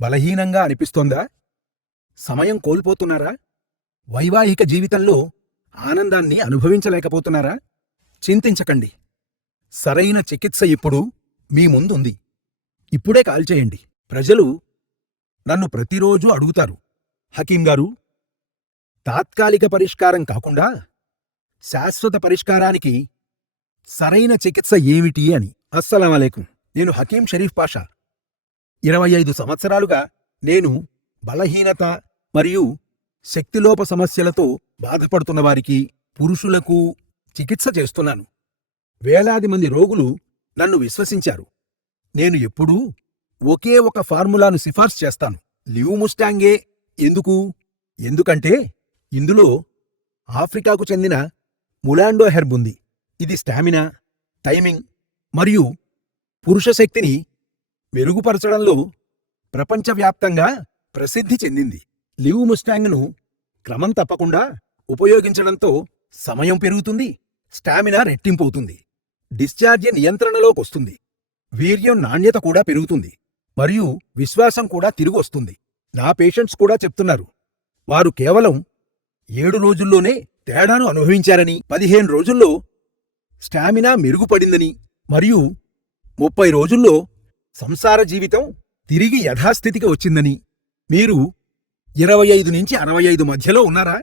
బలహీనంగా అనిపిస్తోందా? సమయం కోల్పోతున్నారా? వైవాహిక జీవితంలో ఆనందాన్ని అనుభవించలేకపోతున్నారా? చింతించకండి. సరైన చికిత్స ఇప్పుడు మీ ముందుంది. ఇప్పుడే కాల్ చేయండి. ప్రజలు నన్ను ప్రతిరోజూ అడుగుతారు, హకీం గారూ, తాత్కాలిక పరిష్కారం కాకుండా శాశ్వత పరిష్కారానికి సరైన చికిత్స ఏమిటి అని. అస్సలాం అలైకుం. నేను హకీం షరీఫ్ పాషా. 25 సంవత్సరాలుగా నేను బలహీనత మరియు శక్తిలోప సమస్యలతో బాధపడుతున్నవారికి, పురుషులకు చికిత్స చేస్తున్నాను. వేలాది మంది రోగులు నన్ను విశ్వసించారు. నేను ఎప్పుడూ ఒకే ఒక ఫార్ములాను సిఫార్సు చేస్తాను. లివ్ముస్టాంగే. ఎందుకు? ఎందుకంటే ఇందులో ఆఫ్రికాకు చెందిన ములాండో హెర్బ్ ఉంది. ఇది స్టామినా, టైమింగ్ మరియు పురుష శక్తిని మెరుగుపరచడంలో ప్రపంచవ్యాప్తంగా ప్రసిద్ధి చెందింది. లివ్ముస్టాంగ్ను క్రమం తప్పకుండా ఉపయోగించడంతో సమయం పెరుగుతుంది, స్టామినా రెట్టింపవుతుంది, డిశ్చార్జ్ నియంత్రణలోకొస్తుంది, వీర్యం నాణ్యత కూడా పెరుగుతుంది మరియు విశ్వాసం కూడా తిరిగొస్తుంది. నా పేషెంట్స్ కూడా చెప్తున్నారు, వారు కేవలం 7 రోజుల్లోనే తేడాను అనుభవించారని, 15 రోజుల్లో స్టామినా మెరుగుపడిందని మరియు 30 రోజుల్లో సంసార జీవితం తిరిగి యథాస్థితికి వచ్చిందని. మీరు 25 నుంచి 65 మధ్యలో ఉన్నారా?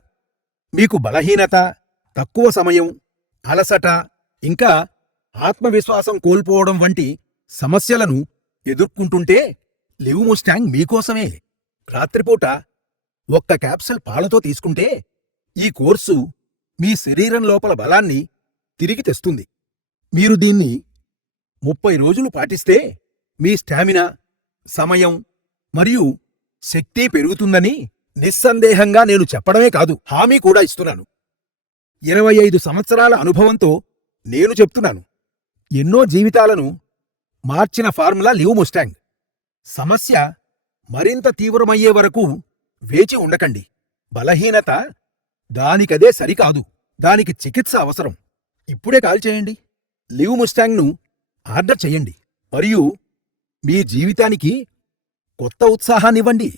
మీకు బలహీనత, తక్కువ సమయం, అలసట ఇంకా ఆత్మవిశ్వాసం కోల్పోవడం వంటి సమస్యలను ఎదుర్కొంటుంటే లివ్ముస్టాంగ్ మీకోసమే. రాత్రిపూట ఒక్క క్యాప్సూల్ పాలతో తీసుకుంటే ఈ కోర్సు మీ శరీరం లోపల బలాన్ని తిరిగి తెస్తుంది. మీరు దీన్ని 30 రోజులు పాటిస్తే మీ స్టామినా, సమయం మరియు శక్తి పెరుగుతుందని నిస్సందేహంగా నేను చెప్పడమే కాదు, హామీ కూడా ఇస్తున్నాను. 25 సంవత్సరాల అనుభవంతో నేను చెప్తున్నాను. ఎన్నో జీవితాలను మార్చిన ఫార్ములా లివ్ముస్టాంగ్. సమస్య మరింత తీవ్రమయ్యే వరకు వేచి ఉండకండి. బలహీనత దానికదే సరికాదు, దానికి చికిత్స అవసరం. ఇప్పుడే కాల్ చేయండి. లివ్ముస్టాంగ్ను ఆర్డర్ చేయండి మరియు మీ జీవితానికి కొత్త ఉత్సాహాన్నివ్వండి.